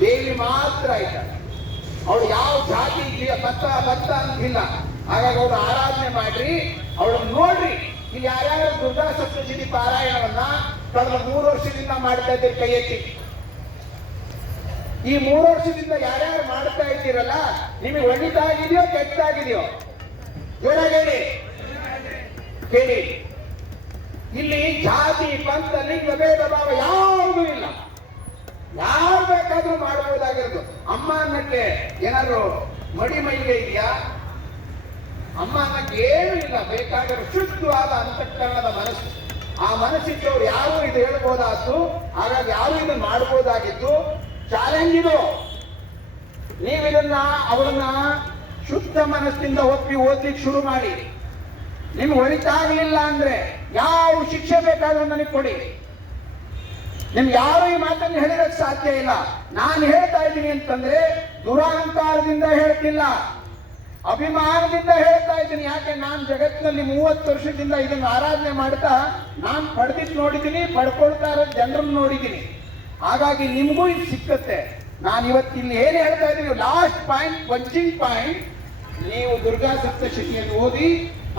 ದೇವಿ ಮಾತ್ರ ಇದ್ದಾಳೆ ಅವಳು ಯಾವ ಜಾತಿ ಭತ್ತ ಬತ್ತ ಅಂತಿಲ್ಲ. ಹಾಗಾಗಿ ಅವಳು ಆರಾಧನೆ ಮಾಡ್ರಿ, ಅವಳನ್ನು ನೋಡ್ರಿ. ಇಲ್ಲಿ ಯಾರ್ಯಾರು ದುರ್ಗಾ ಸಪ್ತಶತಿ ಪಾರಾಯಣವನ್ನ ಕಳೆದ ಮೂರು ವರ್ಷದಿಂದ ಮಾಡ್ತಾ ಇದ್ದೀರಿ ಕೈ ಎತ್ತಿ. ಈ ಮೂರು ವರ್ಷದಿಂದ ಯಾರ್ಯಾರು ಮಾಡ್ತಾ ಇದ್ದೀರಲ್ಲ, ನಿಮಗೆ ಒಳ್ಳೆದಾಗಿದೆಯೋ ಕೆಟ್ಟದಾಗಿದೆಯೋ? ಹೇಳಿ. ಕೇಳಿ. ಇಲ್ಲಿ ಜಾತಿ, ಪಂಥ, ಲಿಂಗ, ಭೇದ, ಭಾವ ಯಾವುದೂ ಇಲ್ಲ. ಬೇಕಾದ್ರೂ ಮಾಡುವುದಾಗಿರೋದು ಅಮ್ಮ ಅನ್ನಕ್ಕೆ ಏನಾದ್ರು ಮಡಿ ಮೈಗೆ ಇದೆಯಾ? ಅಮ್ಮ ಅನ್ನಕ್ಕೆ ಏನೂ ಇಲ್ಲ. ಬೇಕಾಗಿರೋ ಶುದ್ಧವಾದ ಅಂತಃಕರಣದ ಮನಸ್ಸು. ಆ ಮನಸ್ಸಿದ್ದವ್ರು ಯಾರು ಇದು ಹೇಳ್ಬೋದಾದ್ದು ಹಾಗಾಗಿ ಯಾರು ಇದನ್ನ ಮಾಡ್ಬೋದಾಗಿತ್ತು? ಚಾಲೆಂಜ್ ಇದು. ನೀವಿದನ್ನ ಅವಳನ್ನ ಶುದ್ಧ ಮನಸ್ಸಿಂದ ಒಪ್ಪಿ ಓದ್ಲಿಕ್ಕೆ ಶುರು ಮಾಡಿ. ನಿಮ್ಗೆ ಒಳಿತಾಗ್ಲಿಲ್ಲ ಅಂದ್ರೆ ಯಾವ ಶಿಕ್ಷೆ ಬೇಕಾದ್ರೂ ನನಗೆ ಕೊಡಿ. ನಿಮ್ಗೆ ಯಾರು ಈ ಮಾತನ್ನು ಹೇಳಿರಕ್ ಸಾಧ್ಯ ಇಲ್ಲ. ನಾನು ಹೇಳ್ತಾ ಇದ್ದೀನಿ ಅಂತಂದ್ರೆ ದುರಹಂಕಾರದಿಂದ ಹೇಳ್ತಿಲ್ಲ. ಅಭಿಮಾನದಿಂದ ಹೇಳ್ತಾ ಇದ್ದೀನಿ. ಯಾಕೆ ನಾನು ಜಗತ್ತಿನಲ್ಲಿ ಮೂವತ್ತು ವರ್ಷದಿಂದ ಇದನ್ನು ಆರಾಧನೆ ಮಾಡ್ತಾ ನಾನು ಪಡೆದಿದ್ದು ನೋಡಿದ್ದೀನಿ, ಪಡ್ಕೊಳ್ತಾ ಇರೋ ಜನರನ್ನು ನೋಡಿದ್ದೀನಿ. ಹಾಗಾಗಿ ನಿಮಗೂ ಇದು ಸಿಕ್ಕತ್ತೆ. ನಾನು ಇವತ್ತು ಇಲ್ಲಿ ಏನು ಹೇಳ್ತಾ ಇದ್ದೀನಿ ಲಾಸ್ಟ್ ಪಾಯಿಂಟ್ ಪಂಚಿಂಗ್ ಪಾಯಿಂಟ್ ನೀವು ದುರ್ಗಾ ಸಪ್ತಶತಿಯನ್ನು ಓದಿ,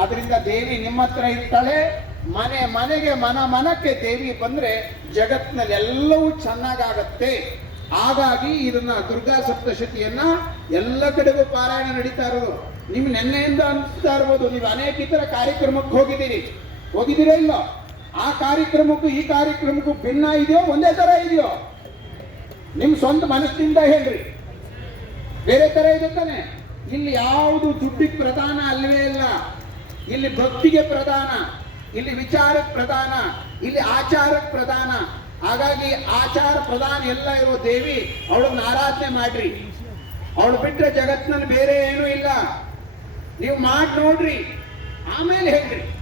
ಅದರಿಂದ ದೇವಿ ನಿಮ್ಮ ಹತ್ರ ಇರ್ತಾಳೆ. ಮನೆ ಮನೆಗೆ ಮನ ಮನಕ್ಕೆ ದೇವಿ ಬಂದ್ರೆ ಜಗತ್ತಿನಲ್ಲಿ ಎಲ್ಲವೂ ಚೆನ್ನಾಗಾಗತ್ತೆ. ಹಾಗಾಗಿ ಇದನ್ನ ದುರ್ಗಾ ಸಪ್ತಶತಿಯನ್ನ ಎಲ್ಲ ಕಡೆಗೂ ಪಾರಾಯಣ ನಡೀತಾ ಇರೋದು. ನಿಮ್ ನೆನ್ನೆಯಿಂದ ಅನಿಸ್ತಾ ಇರ್ಬೋದು, ನೀವು ಅನೇಕ ಇತರ ಕಾರ್ಯಕ್ರಮಕ್ಕೆ ಹೋಗಿದ್ದೀರಿ. ಹೋಗಿದ್ದೀರೋ ಇಲ್ಲ? ಆ ಕಾರ್ಯಕ್ರಮಕ್ಕೂ ಈ ಕಾರ್ಯಕ್ರಮಕ್ಕೂ ಭಿನ್ನ ಇದೆಯೋ, ಒಂದೇ ತರ ಇದೆಯೋ? ನಿಮ್ ಸ್ವಂತ ಮನಸ್ಸಿಂದ ಹೇಳ್ರಿ. ಬೇರೆ ತರ ಇದೆ ತಾನೆ. ಇಲ್ಲಿ ಯಾವುದು ದುಡ್ಡಿಗೆ ಪ್ರಧಾನ ಅಲ್ಲವೇ ಇಲ್ಲ. ಇಲ್ಲಿ ಭಕ್ತಿಗೆ ಪ್ರಧಾನ. ಇಲ್ಲಿ ವಿಚಾರಕ್ಕೆ ಪ್ರಧಾನ, ಇಲ್ಲಿ ಆಚಾರಕ್ಕೆ ಪ್ರಧಾನ. ಹಾಗಾಗಿ ಆಚಾರ ಪ್ರಧಾನ ಎಲ್ಲ ಇರೋ ದೇವಿ, ಅವಳನ್ನ ಆರಾಧನೆ ಮಾಡ್ರಿ. ಅವಳು ಬಿಟ್ಟರೆ ಜಗತ್ತಿನಲ್ಲಿ ಬೇರೆ ಏನೂ ಇಲ್ಲ. ನೀವು ಮಾಡಿ ನೋಡ್ರಿ. ಆಮೇಲೆ ಹೇಳ್ರಿ.